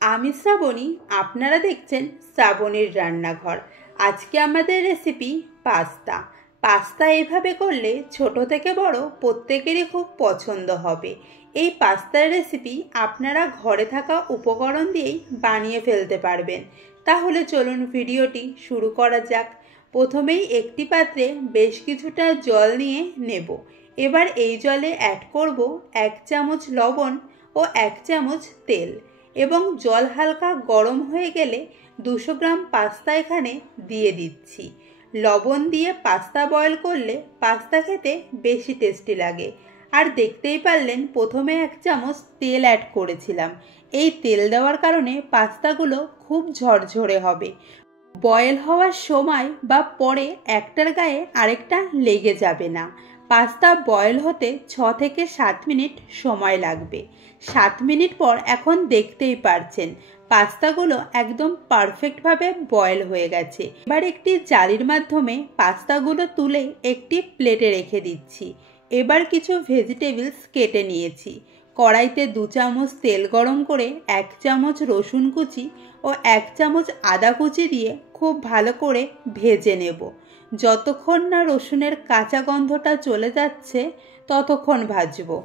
আমি শ্রাবণী, আপনারা দেখছেন শ্রাবণীর রান্নাঘর। আজকে আমাদের রেসিপি পাস্তা। পাস্তা এইভাবে করলে ছোট থেকে বড় প্রত্যেকেরই খুব পছন্দ হবে। এই পাস্তার রেসিপি আপনারা ঘরে থাকা উপকরণ দিয়েই বানিয়ে ফেলতে পারবেন। তাহলে চলুন ভিডিওটি শুরু করা যাক। প্রথমেই একটি পাত্রে বেশ কিছুটা জল নিয়ে নেব। এবার এই জলে অ্যাড করব 1 চামচ লবণ ও 1 চামচ তেল এবং জল হালকা গরম হয়ে গেলে 200 গ্রাম পাস্তা এখানে দিয়ে দিচ্ছি। লবণ দিয়ে পাস্তা বয়েল করলে পাস্তা খেতে বেশি টেস্টি লাগে। আর দেখতেই পারলেন প্রথমে 1 চামচ তেল অ্যাড করেছিলাম। এই তেল দেওয়ার কারণে পাস্তাগুলো খুব ঝরঝরে হবে। বয়েল হওয়ার সময় বা পরে একটার গায়ে আরেকটা লেগে যাবে না। পাস্তা বয়েল হতে 6 থেকে 7 মিনিট সময় লাগবে। 7 মিনিট পর এখন দেখতেই পারছেন পাস্তাগুলো একদম পারফেক্টভাবে বয়েল হয়ে গেছে। এবার একটি জালির মাধ্যমে পাস্তাগুলো তুলে একটি প্লেটে রেখে দিচ্ছি। এবার কিছু ভেজিটেবলস কেটে নিয়েছি। কড়াইতে 2 চামচ তেল গরম করে 1 চামচ রসুন কুচি ও 1 চামচ আদা কুচি দিয়ে খুব ভালো করে ভেজে নেব। যতক্ষণ না রসুনের কাঁচা গন্ধটা চলে যাচ্ছে ততক্ষণ ভাজবো।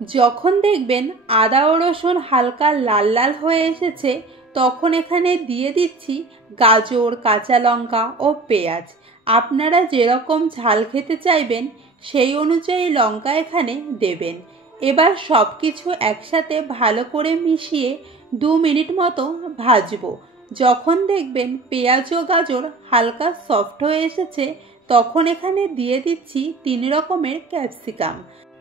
যখন দেখবেন আদা ও রসুন হালকা লাল লাল হয়ে এসেছে তখন এখানে দিয়ে দিচ্ছি গাজর, কাঁচা লঙ্কা ও পেঁয়াজ। আপনারা যেরকম ঝাল খেতে চাইবেন সেই অনুযায়ী লঙ্কা এখানে দেবেন। এবার সব কিছু একসাথে ভালো করে মিশিয়ে 2 মিনিট মতো ভাজবো। যখন দেখবেন পেঁয়াজ ও গাজর হালকা সফট হয়ে এসেছে তখন এখানে দিয়ে দিচ্ছি 3 রকমের ক্যাপসিকাম।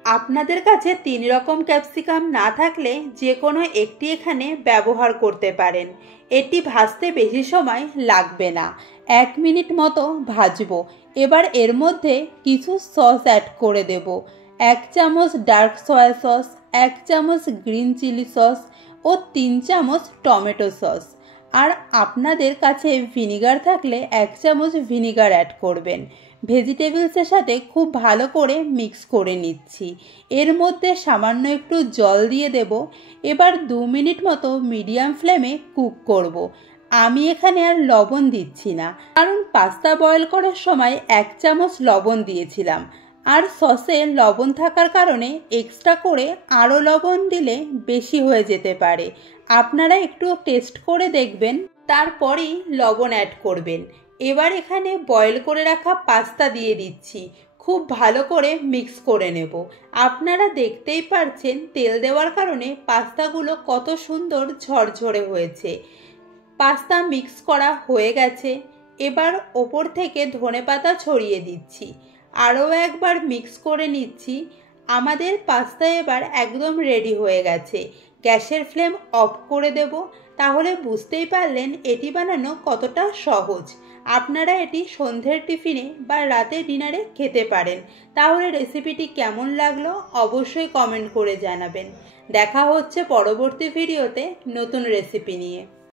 আপনাদের কাছে 3 রকম ক্যাপসিকাম না থাকলে যে কোনো একটি এখানে ব্যবহার করতে পারেন। এটি ভাজতে বেশি সময় লাগবে না, 1 মিনিট মতো ভাজবো। এবার এর মধ্যে কিছু সস অ্যাড করে দেব। 1 চামচ ডার্ক সয়া সস, 1 চামচ গ্রিন চিলি সস ও 3 চামচ টমেটো সস। আর আপনাদের কাছে ভিনিগার থাকলে 1 চামচ ভিনিগার অ্যাড করবেন। ভেজিটেবলসের সাথে খুব ভালো করে মিক্স করে নিচ্ছি। এর মধ্যে সামান্য একটু জল দিয়ে দেব। এবার 2 মিনিট মতো মিডিয়াম ফ্লেমে কুক করব। আমি এখানে আর লবণ দিচ্ছি না, কারণ পাস্তা বয়েল করার সময় 1 চামচ লবণ দিয়েছিলাম। আর সসে লবণ থাকার কারণে এক্সট্রা করে আরও লবণ দিলে বেশি হয়ে যেতে পারে। আপনারা একটু টেস্ট করে দেখবেন, তারপরেই লবণ অ্যাড করবেন। এবার এখানে বয়েল করে রাখা পাস্তা দিয়ে দিচ্ছি। খুব ভালো করে মিক্স করে নেব। আপনারা দেখতেই পারছেন তেল দেওয়ার কারণে পাস্তাগুলো কত সুন্দর ঝরঝরে হয়েছে। পাস্তা মিক্স করা হয়ে গেছে। এবার ওপর থেকে ধনেপাতা ছড়িয়ে দিচ্ছি। আরও একবার মিক্স করে নিচ্ছি। আমাদের পাস্তা এবার একদম রেডি হয়ে গেছে। গ্যাসের ফ্লেম অফ করে দেব। তাহলে বুঝতেই পারলেন এটি বানানো কতটা সহজ। আপনারা এটি সন্ধ্যের টিফিনে বা রাতে ডিনারে খেতে পারেন। তাহলে রেসিপিটি কেমন লাগলো অবশ্যই কমেন্ট করে জানাবেন। দেখা হচ্ছে পরবর্তী ভিডিওতে নতুন রেসিপি নিয়ে।